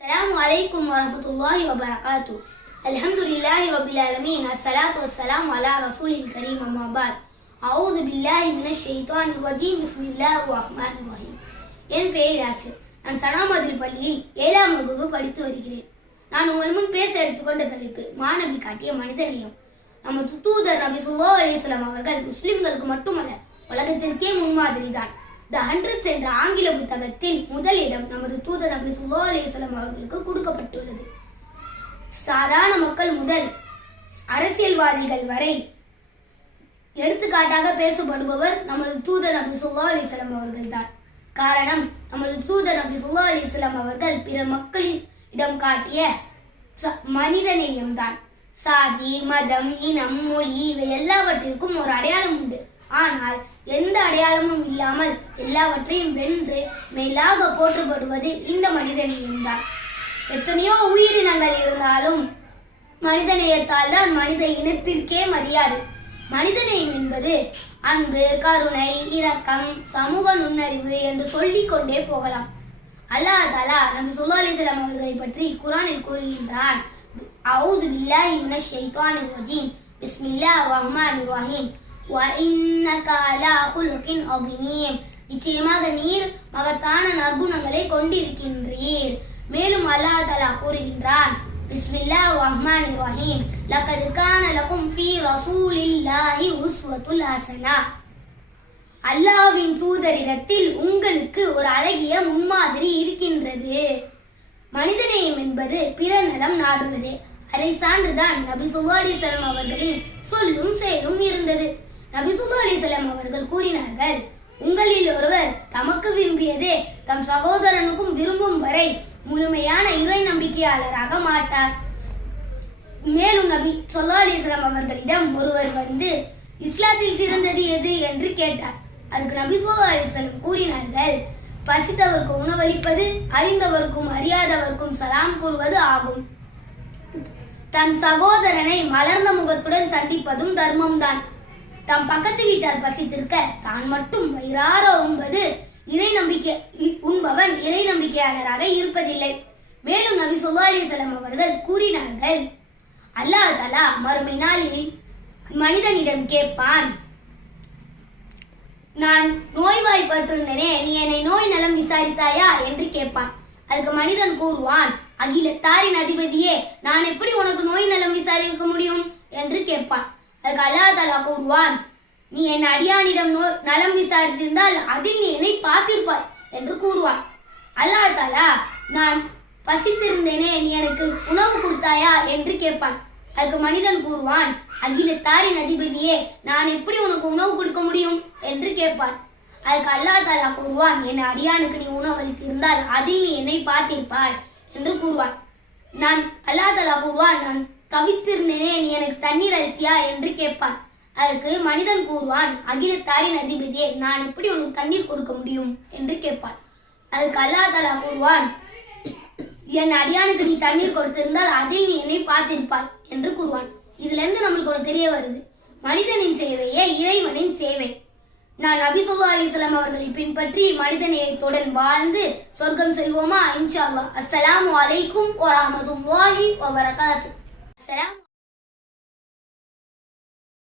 السلام عليكم ورحمة الله وبركاته الحمد لله رب العالمين الصلاة والسلام على رسول الكريم أما بعد أعوذ بالله من الشيطان الرجيم بسم الله الرحمن الرحيم என் பெயர் ஆசிர் நான் சனாமதில் பள்ளியில் ஏழாம் வகுப்பு படித்து வருகிறேன் நான் உங்கள் முன் பேச எடுத்துக்கொண்ட தலைப்பு மாணவி காட்டிய மனிதநேயம் நம்ம தூதர் நபி சுல்லா அலிஸ்லாம் அவர்கள் முஸ்லிம்களுக்கு மட்டுமல்ல உலகத்திற்கே முன்மாதிரி தான் த ஹண்ட்ரட்ஸ் என்ற ஆங்கில புத்தகத்தில் முதலிடம் நமது தூதர் நபி சுல்லா அலிஸ்லாம் அவர்களுக்கு கொடுக்கப்பட்டுள்ளது. சாதாரண மக்கள் முதல் அரசியல்வாதிகள் வரை எடுத்துக்காட்டாக பேசப்படுபவர் நமது தூதர் நபி சுல்லா அலிஸ்லாம் அவர்கள்தான். காரணம் நமது தூதர் நபி சுல்லா அலிஸ்லாம் அவர்கள் பிற மக்களின் இடம் காட்டிய ச- மனிதநேயம்தான் சாதி மதம் இனம் மொழி இவை எல்லாவற்றிற்கும் ஒரு அடையாளம் உண்டு. ஆனால் எந்த அடையாளமும் இல்லாமல் எல்லாவற்றையும் வென்று மேலாக போற்றப்படுவது இந்த மனிதநேயம்தான் எத்தனையோ உயிரினங்கள் இருந்தாலும் மனிதநேயத்தால் தான் மனித இனத்திற்கே மரியாதை. மனிதநேயம் என்பது அன்பு கருணை இரக்கம் சமூக நுண்ணறிவு என்று சொல்லிக் கொண்டே போகலாம். அல்லாஹ் தாலா நபி சொல்லா அலிஸ்லாம் அவர்களை பற்றி குரானில் கூறுகின்றான். அவுது பில்லாஹி மினஷ் ஷைத்தானிர் ரஜீம். பிஸ்மில்லாஹ் ரஹ்மானிர் ரஹீம். நிச்சயமாக நீர் மகத்தான நற்குணங்களை கொண்டிருக்கின்றீர். மேலும் அல்லாஹ் தலா கூறுகின்றான் பிஸ்மில்லா ரஹ்மான் ரஹீம். லக்கது கான லகும் ஃபி ரசூலில்லாஹி உஸ்வத்துல் ஹசனா. அல்லாஹ்வின் தூதரிடத்தில் உங்களுக்கு ஒரு அழகிய முன்மாதிரி இருக்கின்றது. மனிதநேயம் என்பது பிற நலம் நாடுவது. அதை சான்றுதான் நபி சொல்லா அவர்களின் சொல்லும் செயலும் இருந்தது. நபி சொல்லா அலிசல்லாம் அவர்கள் கூறினார்கள் உங்களில் ஒருவர் தமக்கு விரும்பியதே தம் சகோதரனுக்கும் விரும்பும் வரை முழுமையான இறை நம்பிக்கையாளராக மாட்டார். மேலும் நபி சொல்லா அலிஸ்லாம் அவர்களிடம் ஒருவர் வந்து இஸ்லாத்தில் சிறந்தது எது என்று கேட்டார். அதுக்கு நபி சொல்லா அலிஸ்லாம் கூறினார்கள் பசித்தவருக்கு உணவளிப்பது அறிந்தவருக்கும் அறியாதவருக்கும் சலாம் கூறுவது ஆகும். தன் சகோதரனை மலர்ந்த முகத்துடன் சந்திப்பதும் தர்மம்தான். தம் பக்கத்து வீட்டார் பசித்திருக்க தான் மட்டும் வயிறார உண்பது. இறை நம்பிக்கை இ- உண்பவன் இறை நம்பிக்கையாளராக இருப்பதில்லை. மேலும் நபி சொல்லா அலிஸ்லாம் அவர்கள் கூறினார்கள் அல்லாஹ் தலா மறுமை நாளில் மனிதனிடம் கேட்பான். நான் நோய்வாய்ப்பட்டிருந்தேனே நீ என்னை நோய் நலம் விசாரித்தாயா? என்று கேட்பான். அதுக்கு மனிதன் கூறுவான் அகிலத்தாரின் அதிபதியே நான் எப்படி உனக்கு நோய் நலம் விசாரிக்க முடியும்? என்று கேட்பான். அதுக்கு அல்லாஹ் தலா கூறுவான். நீ என் அடியானிடம் நோய் நலம் விசாரித்திருந்தால் அதில் நீ என்னை பார்த்திருப்பாய் என்று கூறுவான். அல்லாஹ் தாலா நான் பசித்திருந்தேனே நீ எனக்கு உணவு கொடுத்தாயா என்று கேட்பான். அதுக்கு மனிதன் கூறுவான் அகிலத்தாரின் அதிபதியே நான் எப்படி உனக்கு உணவு கொடுக்க முடியும்? என்று கேட்பான். அதுக்கு அல்லாஹ் தாலா கூறுவான் என் அடியானுக்கு நீ உணவு அளித்திருந்தால் அதில் நீ என்னை பார்த்திருப்பாய் என்று கூறுவான். நான் அல்லாஹ் தாலா கூறுவான் நான் தவித்திருந்தேனே எனக்கு தண்ணீர் அழுத்தியா என்று கேட்பான். அதற்கு மனிதன் கூறுவான் அகிலத்தாரின் அதிபதியே நான் எப்படி உனக்கு தண்ணீர் கொடுக்க முடியும்? என்று கேட்பான். அதுக்கு அல்லாஹ் தாலா கூறுவான் என் அடியானுக்கு நீ தண்ணீர் கொடுத்திருந்தால் அதில் நீ என்னை பார்த்திருப்பாய் என்று கூறுவான். இதுல இருந்து நம்மளுக்கு ஒன்று தெரிய வருது மனிதனின் சேவையே இறைவனின் சேவை. நான் நபி சொல்லா அலிஸ்லாம் அவர்களை பின்பற்றி மனிதநேயத்துடன் வாழ்ந்து சொர்க்கம் செல்வோமா? இன்ஷா அல்லாஹ். அஸ்ஸலாமு அலைக்கும் வரஹ்மத்துல்லாஹி வபரகாத்து அஸ்ஸலாம்